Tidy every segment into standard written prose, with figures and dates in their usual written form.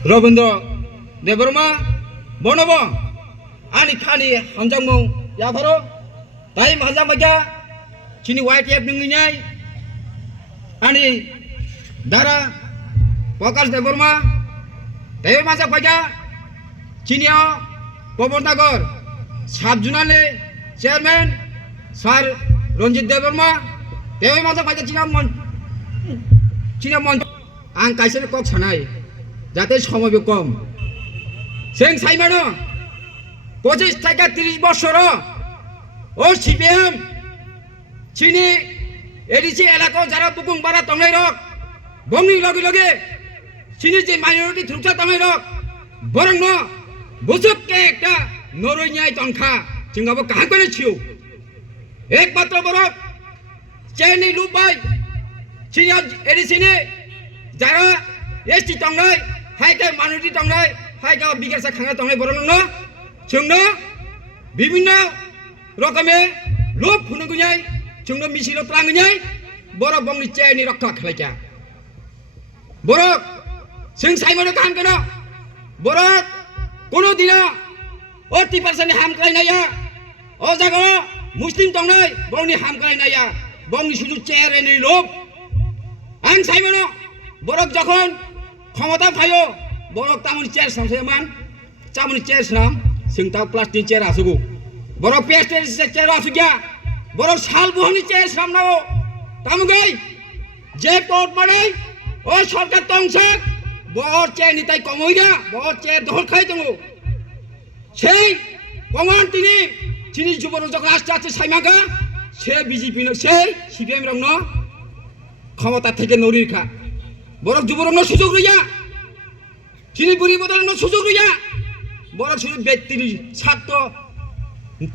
रवीन्द्र देबरमा बनब आनी खानी हामजांगमौ याफारो ताई हामजां बाजा चिनी वाइट एप नंगिनाय आनी दारा प्रकाश देबरमा ताई माजा बाजा चिनिया पवननगर साब जुनाले चेयरमैन सार रंजित देबरमा ताई माजा बाजा चिना मन आं काइसे कक सानाय जाते समय कम जों साइमानो 25 থেকে 30 বছর ও সিপিএম চিনি এডিসি এলাকা যারা বুকুং বারা তংলাই রক বংনি লগে লগে চিনি যে মাইনরিটি থ্রুচা তংলাই রক বরং ন বুজুককে একটা নরইনাই তংখা जोंगाबो কাহাং করে ছিও একমাত্র বরক চেনি লুবাই চিনি এডিসি নে যারা এসটি তংলাই हाइका माइनरिटी तंगनाय हाइका बिगासा खांगा तंगनाय बरनो जोंनो विभिन्न रकमे लोभ फुनुगुनाय जोंनो मिसिलो त्रांगुनाय बर बंगनि चेनि रक्षा खालायका बर जों साइमनो कानगनो बर कोनो दिना 80% हाम खालायनाया अ जागो मुस्लिम तंगनाय बंगनि हाम खालायनाया बंगनि सुदु चेरेनि लोभ आं साइमनो बरक जखन ক্ষমতা ফাयो বরক তামনি চেয়ার সামসামান চামনি চেয়ার সাম সিংতা প্লাস্টিক চেয়ার আসুগু বরক পেস্টের চেয়ার আসুগিয়া বরক শাল বহনি চেয়ার সামনাও তামুগাই যে পট মানে ও সরকার তংসাক বর চেয়ার নিতাই কমইগা বর চেয়ার দখল খাই দङ সেই কমান তিনি চিনি যুবর যখন আস্তে আস্তে সাইমাগা সে বিজেপি সেই সিপিএম রং ক্ষমতা থেকে নরিখা বরক যুবরঙ্গ সুযোগ রইয়া চিনি বুড়ি বদল সুযোগ রইয়া বরক শুধু ব্যক্তির ছাত্র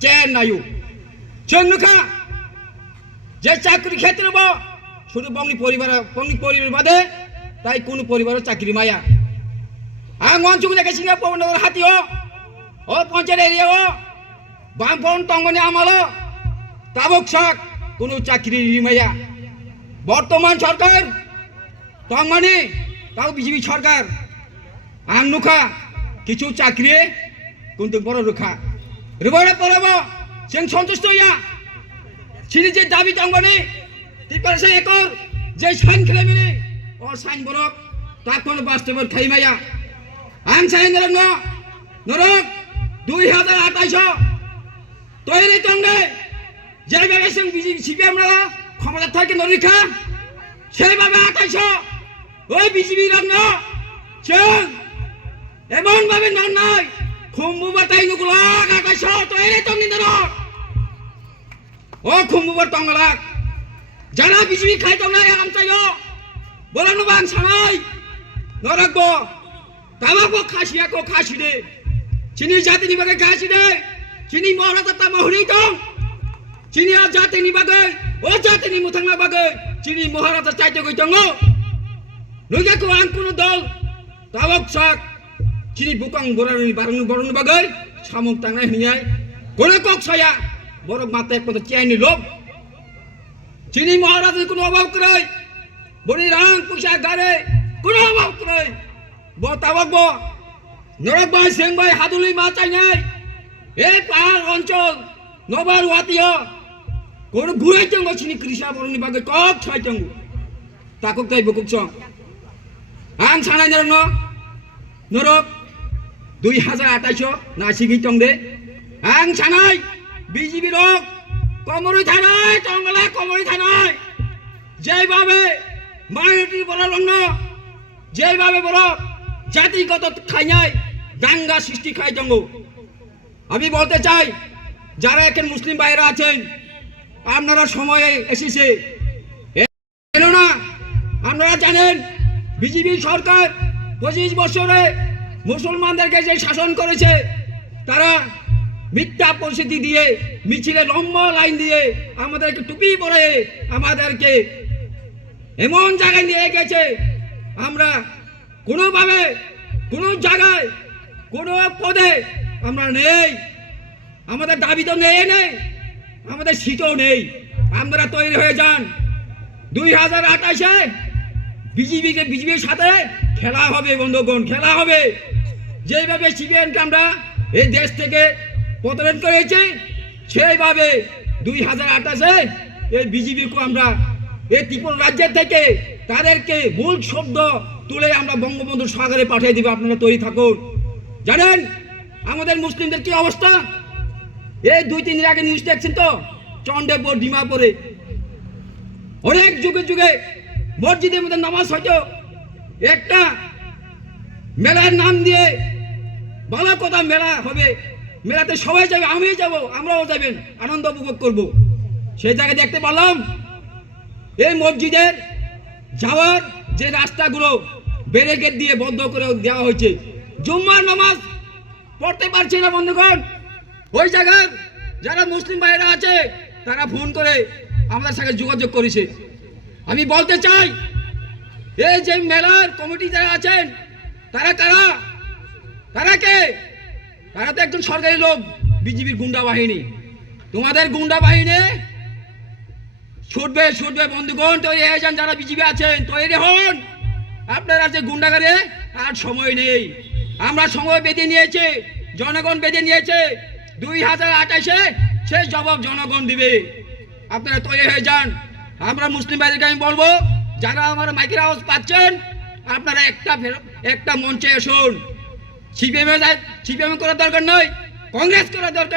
চেন নায়ু চেন্নুখা যে চাকরি ক্ষেত্রে শুধু বংনি পরিবার বাদে তাই কোন পরিবারের চাকরি মায়া আং অঞ্চল দেখেছি না পবননগর হাতি ও পঞ্চায়েত এরিয়া বামফ্রন্ট তঙ্গনি আমল তাবক শাক কোন চাকরি মায়া বর্তমান সরকার তংমানি তাও বিজেপি সরকার আং নুখা কিছু চাকরি কিন্তু বড় রুখা রিবড়ে পড়ব जों সন্তুষ্ট হইয়া চিনি যে দাবি তংমানি 3% একর যে সাইন খেলামিনি ও সাইন বরক তাকন বাস্তব খাইমায়া আং সাইন নরক 2028 তৈরি তংগে যেভাবে जों বিজেপি সিপিএম ক্ষমতা থাকে নরিখা সেইভাবে 28 ওই বিজেপি রং जों এমন ভাবে নাই খুমবুবাতাই নুগুলাক 28 তৈরি তংনি নরক ও খুমবুবার তংলাক যারা বিজেপি খাই তংনাই আমচাইও বলানো বাং সানাই নরকবো তাবাকো খাসিয়াকো খাসি দে চিনি জাতিনি বাগে খাসি দে চিনি মহারাজা তামাহুরি দং চিনি আর জাতিনি বাগে ও জাতিনি মুথাংনা বাগে চিনি মহারাজা চাইতে গই দङ নুগাको आं कुनु दल तावक साक चिनी बुकां बरानि बरनु बागै सामुं तांनाय हनियाय कोना कक साया बरक माते पद चेनि लोभ चिनी महाराज कुनु अभाव करै बनि रां पैसा गारे कुनु अभाव करै ब तावक ब नरक बाय सेंबाय हादुलि मा चाइनाय ए पाहाड़ अञ्चल नबार वातियो कोन बुराय दङ चिनी कृषा बरनि बागै कक साय दङ ताकक ताइ बुकुक सं आं सानाय नरक 2028 नासिगि तंदे आं सानाय बिजेपि रक कमरै थानाय तंगला कमरै थानाय जेभाবে माइनरिटी বড় লগ্ন যেভাবে বড় জাতিগত খাইনাই দাঙ্গা সৃষ্টি খাই দङ আমি বলতে চাই যারা এখন মুসলিম ভাইরা আছেন আপনারা সময়ে এসেছে এলো না আপনারা জানেন বিজেপি সরকার 25 বছরে মুসলমানদেরকে যে শাসন করেছে তারা মিথ্যা পরিস্থিতি দিয়ে মিছিলে লম্বা লাইন দিয়ে আমাদেরকে টুপি পরে আমাদেরকে এমন জায়গায় নিয়ে গেছে আমরা কোনোভাবে কোনো জায়গায় কোনো পদে আমরা নেই আমাদের দাবি তো নেই আমাদের সিটও নেই আপনারা তৈরি হয়ে যান 2028 বিজেপির সাথে খেলা হবে বন্ধুগণ, খেলা হবে। যেভাবে সিপিএমকে আমরা এই দেশ থেকে পতন করেছি, সেইভাবে 2028-এ এই বিজেপিকে আমরা এই ত্রিপুরা রাজ্যের থেকে তাদেরকে মূল শব্দ তুলে আমরা বঙ্গবন্ধুর সাগরে পাঠিয়ে দিব। আপনারা তৈরি থাকুন। জানেন আমাদের মুসলিমদের কি অবস্থা? এই 2-3 দিন আগে নিউজ দেখছেন তো, চন্ডেপুর ডিমাপুরে অনেক যুগে যুগে মসজিদের মধ্যে নামাজ হয়তো একটা মেলার নাম দিয়ে ভালো কথা মেলা হবে, মেলাতে সবাই যাবে, আমিও যাব, আমরাও যাবেন, আনন্দ উপভোগ করব। সেই জায়গায় দেখতে পেলাম এই মসজিদের যাওয়ার যে রাস্তাগুলো ব্যারিকেড দিয়ে বন্ধ করে দেওয়া হয়েছে। জুম্মার নামাজ পড়তে পারছি না বন্ধুগণ। ওই জায়গার যারা মুসলিম ভাইরা আছে তারা ফোন করে আমাদের সাথে যোগাযোগ করেছে। আমি বলতে চাই, এই যে মেলার কমিটি যারা আছেন তারা কারা? তারা কে? তারা তো একজন সরকারি লোক, বিজেপির গুন্ডা বাহিনী। তোমাদের গুন্ডা বাহিনী ছুটবে বন্ধুগণ, তৈরি হয়ে যান। যারা বিজেপি আছেন তৈরি হন। আপনারা যে গুন্ডাগারে আর সময় নেই। আমরা সময় বেঁধে নিয়েছে, জনগণ বেঁধে নিয়েছে। 2028-এ সেই জবাব জনগণ দিবে। আপনারা তৈরি হয়ে যান। আমরা মুসলিম ভাইদেরকে আমি বলবো, যারা আমার মাইকের আওয়াজ পাচ্ছেন, আপনারা একটা মঞ্চে আসুন। সিপিএম করার দরকার নয়, কংগ্রেস করার দরকার।